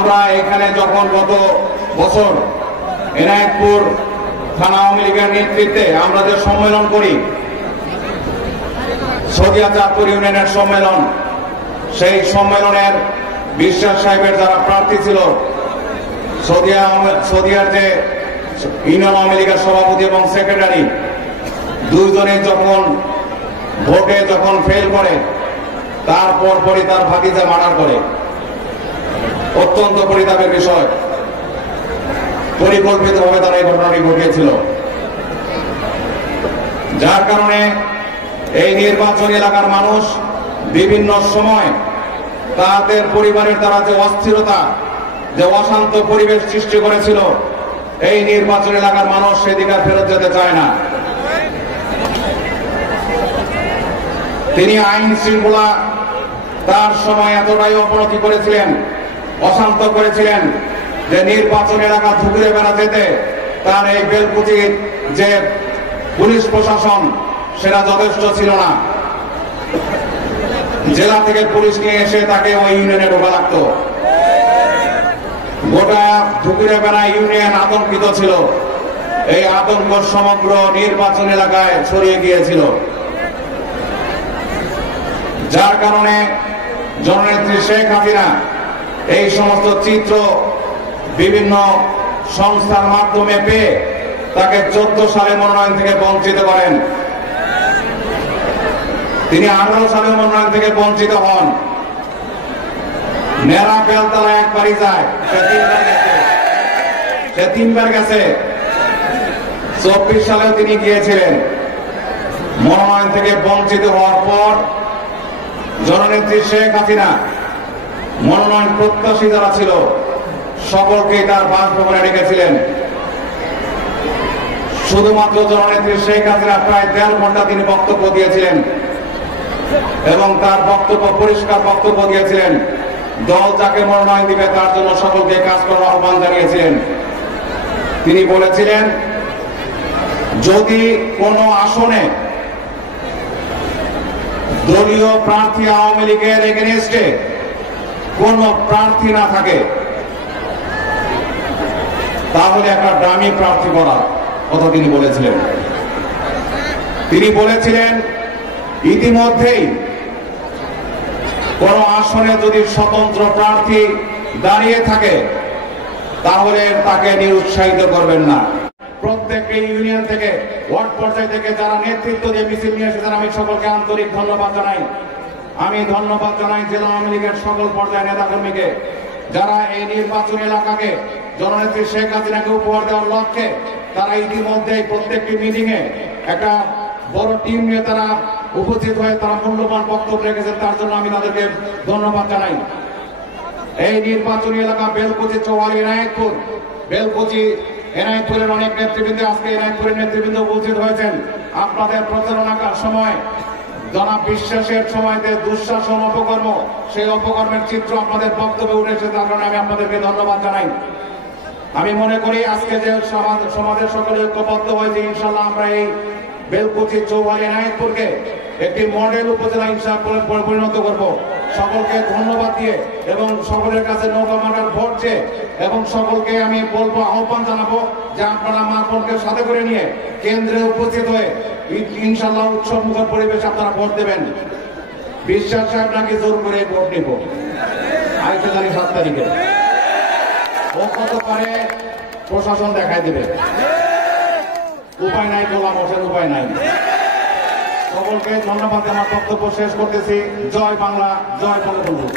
আমরা এখানে যখন গত বছর এনায়েতপুর থানা আওয়ামী লীগের নেতৃত্বে আমরা যে সম্মেলন করি, সদিয়া চাঁদপুর ইউনিয়নের সম্মেলন, সেই সম্মেলনের বিশ্বাস সাহেবের যারা প্রার্থী ছিল, সদিয়ার যে ইউনিয়ন আওয়ামী লীগের সভাপতি এবং সেক্রেটারি, দুইজনে যখন ভোটে ফেল করে, তারপর পরই তার ভাতিজা মার্ডার করে। অত্যন্ত পরিতাপের বিষয়। পরিকল্পিতভাবে তারা এই ঘটনাটি ঘটিয়েছিল, যার কারণে এই নির্বাচনী এলাকার মানুষ বিভিন্ন সময় তাদের পরিবারের দ্বারা যে অস্থিরতা, যে অশান্ত পরিবেশ সৃষ্টি করেছিল, এই নির্বাচনী এলাকার মানুষ সেদিকে ফেরত যেতে চায় না। তিনি আইন শৃঙ্খলা তার সময় এতটাই অবনতি করেছিলেন, অশান্ত করেছিলেন, যে নির্বাচন এলাকা ঢুকে বেড়া যেতে তার এই বেলকুচির যে পুলিশ প্রশাসন সেটা যথেষ্ট ছিল না। জেলা থেকে পুলিশ নিয়ে এসে তাকে ওই ইউনিয়নে ঢোকা লাগতো। গোটা ঢুকুরে বেড়া ইউনিয়ন আতঙ্কিত ছিল। এই আতঙ্ক সমগ্র নির্বাচন এলাকায় ছড়িয়ে গিয়েছিল, যার কারণে জননেত্রী শেখ হাসিনা এই সমস্ত চিত্র বিভিন্ন সংস্থার মাধ্যমে পেয়ে তাকে 14 সালে মনোনয়ন থেকে বঞ্চিত করেন। তিনি 18 সালে মনোনয়ন থেকে বঞ্চিত হন। নেরা বেলতলা একবারই যায়, সে 3 বার গেছে। 24 সালেও তিনি গিয়েছিলেন। মনোনয়ন থেকে বঞ্চিত হওয়ার পর জননেত্রী শেখ হাসিনা মনোনয়ন প্রত্যাশী যারা ছিল সকলকে তার বাসভবনে ডেকেছিলেন। শুধুমাত্র জননেত্রী শেখ হাসিনা প্রায় 1.5 ঘন্টা তিনি বক্তব্য দিয়েছিলেন এবং তার বক্তব্য পরিষ্কার বক্তব্য দিয়েছিলেন। দল যাকে মনোনয়ন দিবে তার জন্য সকলকে কাজ করার আহ্বান জানিয়েছিলেন। তিনি বলেছিলেন, যদি কোনো আসনে দলীয় প্রার্থী আওয়ামী লীগের এগেনস্টে কোন প্রার্থী না থাকে, তাহলে একটা ডামি প্রার্থী করার কথা তিনি বলেছিলেন। তিনি বলেছিলেন, ইতিমধ্যেই কোন আসনে যদি স্বতন্ত্র প্রার্থী দাঁড়িয়ে থাকে তাহলে তাকে নিরুৎসাহিত করবেন না। প্রত্যেকটি ইউনিয়ন থেকে, ওয়ার্ড পর্যায় থেকে যারা নেতৃত্ব দিয়ে মিছিল নিয়ে এসেছেন, আমি সকলকে আন্তরিক ধন্যবাদ জানাই। আমি ধন্যবাদ জানাই জেলা আওয়ামী লীগের সকল পর্যায়ের নেতাকর্মীকে, যারা এই নির্বাচনী এলাকাকে জননেত্রী শেখ হাসিনাকে উপহার দেওয়ার লক্ষ্যে তারা ইতিমধ্যেই প্রত্যেকটি মিটিং এ একটা বড় টিম নিয়ে তারা উপস্থিত হয়ে তারা মূল্যবান বক্তব্য রেখেছেন। তার জন্য আমি তাদেরকে ধন্যবাদ জানাই। এই নির্বাচনী এলাকা বেলকুচি, চৌহালি, এনায়েতপুর, বেলকুচি, এনায়েতপুরের অনেক নেতৃবৃন্দ আজকে এনায়েতপুরের নেতৃবৃন্দ উপস্থিত হয়েছেন। আপনাদের প্রচারণার সময় জনাব বিশ্বাসের সময়তে দুঃশাসন, অপকর্ম, সেই অপকর্মের চিত্র আপনাদের বক্তব্যে উঠেছে, তার কারণে আমি আপনাদেরকে ধন্যবাদ জানাই। আমি মনে করি আজকে যে সমাজের সকলে ঐক্যবদ্ধ হয়েছে, ইনশাল্লাহ আমরা এই বেলকুচি, চৌহালি, এনায়েতপুরকে একটি মডেল উপজেলা ইনশাআল্লাহ পরিণত করব। সকলকে ধন্যবাদ দিয়ে এবং সকলের কাছে নৌকা মার্কার ভোট চেয়ে এবং সকলকে আমি বলবো, আহ্বান জানাবো যে আপনারা মা বোনকে সাথে করে নিয়ে কেন্দ্রে উপস্থিত হয়ে ইনশাআল্লাহ উৎসব মুখর পরিবেশ আপনারা ভোট দেবেন। বিশ্বাস সাহেব নাকি জোর করে ভোট নিব, আজকে জানি 7 তারিখে ও কত পারে প্রশাসন দেখাই দিবে। উপায় নাই, গোলাম হোসেন, উপায় নাই। সকলকে ধন্যবাদ। আমার বক্তব্য শেষ করতেছি। জয় বাংলা, জয় বঙ্গবন্ধু।